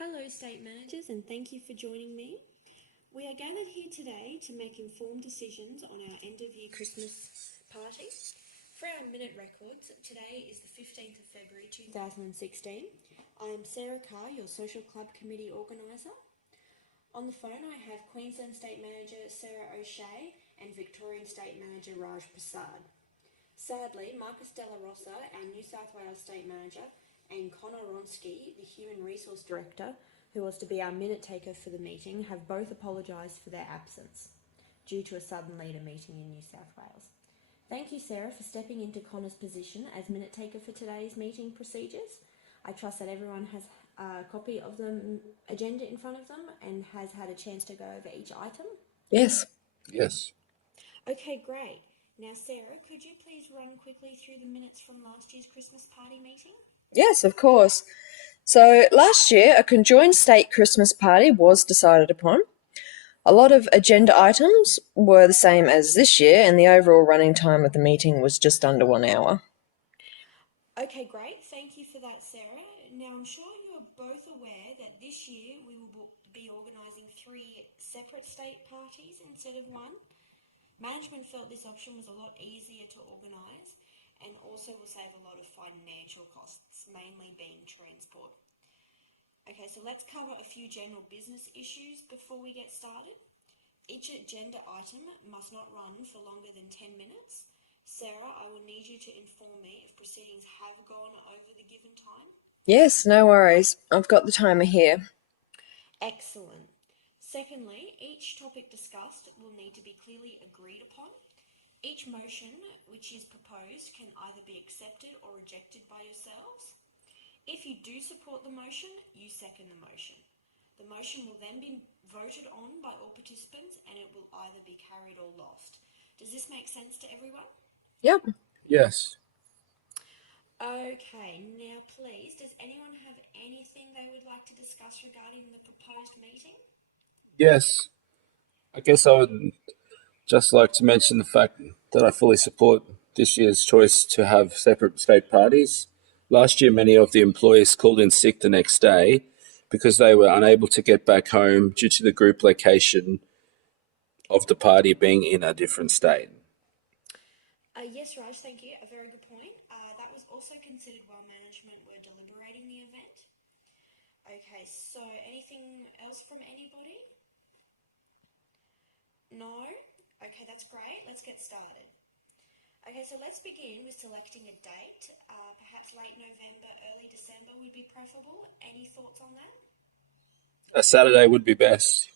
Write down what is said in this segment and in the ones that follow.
Hello, State Managers, and thank you for joining me. We are gathered here today to make informed decisions on our end-of-year Christmas party. For our minute records, today is the 15th of February 2016. I am Sarah Carr, your Social Club Committee Organiser. On the phone I have Queensland State Manager Sarah O'Shea and Victorian State Manager Raj Prasad. Sadly, Marcus Della Rosa, our New South Wales State Manager, and Connor Ronsky, the Human Resource Director, who was to be our minute taker for the meeting, have both apologised for their absence due to a sudden leader meeting in New South Wales. Thank you, Sarah, for stepping into Connor's position as minute taker for today's meeting procedures. I trust that everyone has a copy of the agenda in front of them and has had a chance to go over each item. Yes. Yes. Okay, great. Now, Sarah, could you please run quickly through the minutes from last year's Christmas party meeting? Yes, of course. So last year, a conjoined state Christmas party was decided upon. A lot of agenda items were the same as this year, and the overall running time of the meeting was just under 1 hour. Okay, great. Thank you for that, Sarah. Now, I'm sure you are both aware that this year we will be organising 3 separate state parties instead of one. Management felt this option was a lot easier to organise and also will save a lot of financial costs, mainly being transport. Okay, so let's cover a few general business issues before we get started. Each agenda item must not run for longer than 10 minutes. Sarah, I will need you to inform me if proceedings have gone over the given time. Yes, no worries. I've got the timer here. Excellent. Secondly, each topic discussed will need to be clearly agreed upon. Each motion which is proposed can either be accepted or rejected by yourselves. If you do support the motion, you second the motion. The motion will then be voted on by all participants and it will either be carried or lost. Does this make sense to everyone? Yep. Yes. Okay, now please, does anyone have anything they would like to discuss regarding the proposed meeting? Yes. I guess I would just like to mention the fact that I fully support this year's choice to have separate state parties. Last year, many of the employees called in sick the next day because they were unable to get back home due to the group location of the party being in a different state. Yes, Raj, thank you. A very good point. That was also considered while management were deliberating the event. Okay, so anything else from anybody? No? Okay, that's great. Let's get started. Okay, so let's begin with selecting a date. Perhaps late November, early December would be preferable. Any thoughts on that? A Saturday would be best.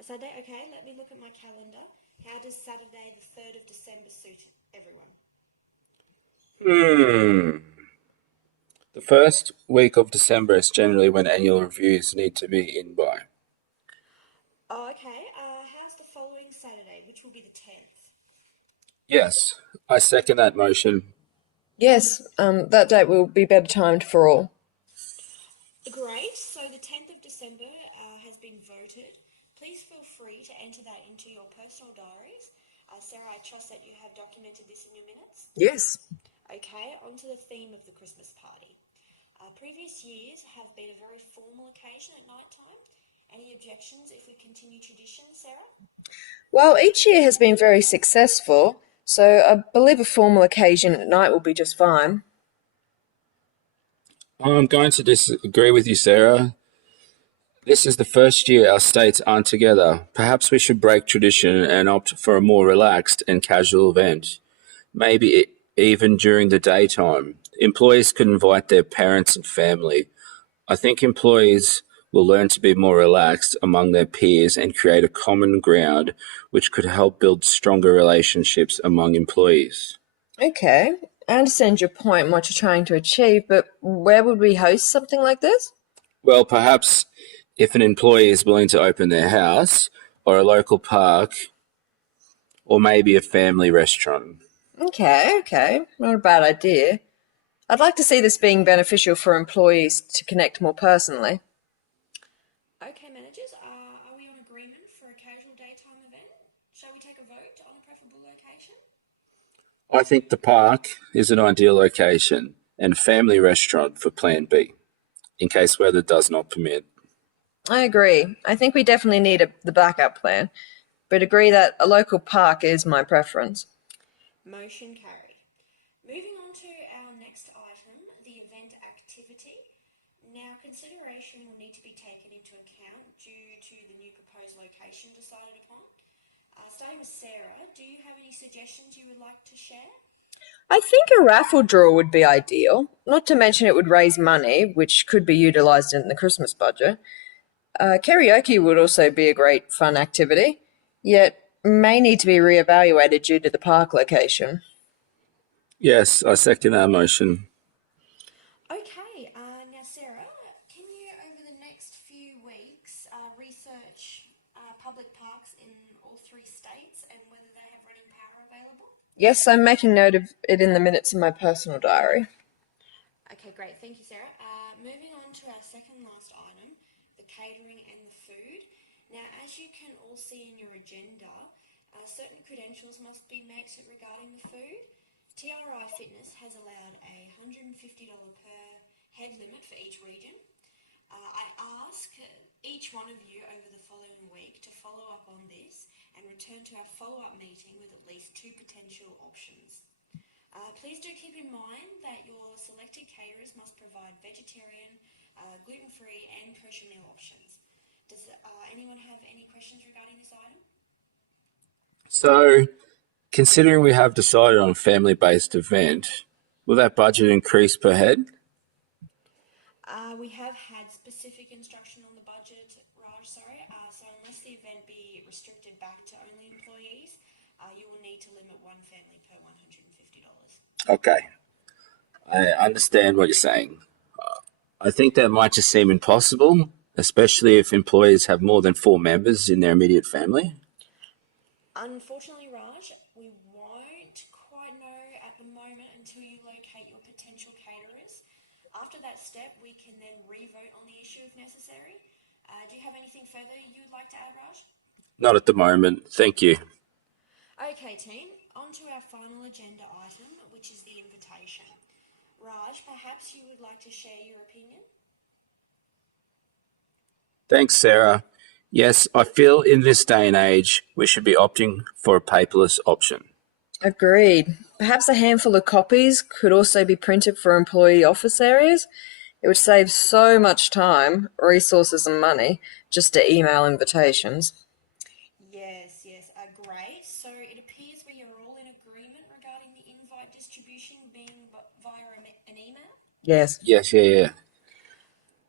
A Saturday? Okay, let me look at my calendar. How does Saturday the 3rd of December suit everyone? The first week of December is generally when annual reviews need to be in by. Oh, okay. How's the following Saturday, which will be the 10th? Yes, I second that motion. Yes, that date will be better timed for all. Great. So the 10th of December has been voted. Please feel free to enter that into your personal diaries. Sarah, I trust that you have documented this in your minutes. Yes. Okay, on to the theme of the Christmas party. Previous years have been a very formal occasion at night time. Any objections if we continue tradition, Sarah? Well, each year has been very successful, so I believe a formal occasion at night will be just fine. I'm going to disagree with you, Sarah. This is the first year our states aren't together. Perhaps we should break tradition and opt for a more relaxed and casual event. Maybe even during the daytime. Employees could invite their parents and family. I think employees will learn to be more relaxed among their peers and create a common ground which could help build stronger relationships among employees. Okay, I understand your point and what you're trying to achieve, but where would we host something like this? Well, perhaps if an employee is willing to open their house or a local park or maybe a family restaurant. Okay, not a bad idea. I'd like to see this being beneficial for employees to connect more personally. Okay, managers, are we on agreement for a casual daytime event? Shall we take a vote on a preferable location? I think the park is an ideal location and a family restaurant for Plan B. in case weather does not permit. I agree. I think we definitely need the backup plan, but agree that a local park is my preference. Motion carried. Moving on to our next item, the event activity. Now, consideration will need to be taken into account due to the new proposed location decided upon. Starting with Sarah, do you have any suggestions you would like to share? I think a raffle draw would be ideal, not to mention it would raise money, which could be utilised in the Christmas budget. Karaoke would also be a great fun activity, yet may need to be re-evaluated due to the park location. Yes, I second that motion. Okay, now Sarah, can you over the next few weeks research public parks in all 3 states and whether they have running power available? Yes, I'm making note of it in the minutes in my personal diary. Okay, great. Thank you, Sarah. Moving on to our second last item, the catering and the food. Now, as you can all see in your agenda, certain credentials must be met regarding the food. TRI Fitness has allowed a $150 per head limit for each region. I ask each one of you over the following week to follow up on this and return to our follow-up meeting with at least 2 potential options. Please do keep in mind that your selected caterers must provide vegetarian, gluten-free and kosher meal options. Does anyone have any questions regarding this item? So, considering we have decided on a family-based event, will that budget increase per head? We have had specific instruction on the budget, Raj, sorry. So unless the event be restricted back to only employees, you will need to limit one family per $150. Okay, I understand what you're saying. I think that might just seem impossible, especially if employees have more than 4 members in their immediate family. Unfortunately, Raj, we won't quite know at the moment until you locate your potential caterers. After that step, we can then re-vote on the issue if necessary. Do you have anything further you would like to add, Raj? Not at the moment, thank you. Okay, team, on to our final agenda item, which is the invitation. Raj, perhaps you would like to share your opinion? Thanks, Sarah. Yes, I feel in this day and age we should be opting for a paperless option. Agreed. Perhaps a handful of copies could also be printed for employee office areas. It would save so much time, resources and money just to email invitations. Yes, great. So it appears we are all in agreement regarding the invite distribution being via an email? Yes. Yes, yeah.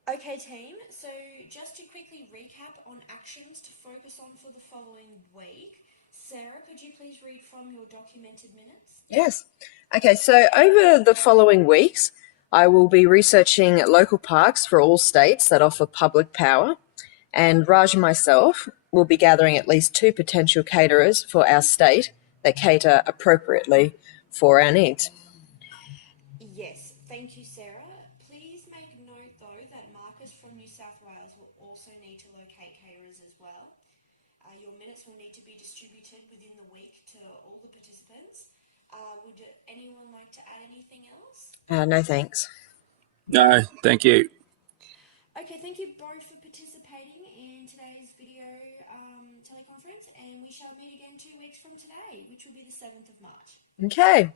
Okay, team, so just to quickly recap on actions to focus on for the following week, Sarah, could you please read from your documented minutes? Yes. Okay, so over the following weeks, I will be researching local parks for all states that offer public power, and Raj and myself will be gathering at least 2 potential caterers for our state that cater appropriately for our needs. Yes, thank you, Sarah. Please make note, though, that Marcus from New South Wales will also need to locate caterers as well. Your minutes will need to be distributed within the week to all the participants. Would anyone like to add anything else? No thanks. No, thank you. Okay, thank you both for participating in today's video teleconference, and we shall meet again 2 weeks from today, which will be the 7th of March. Okay.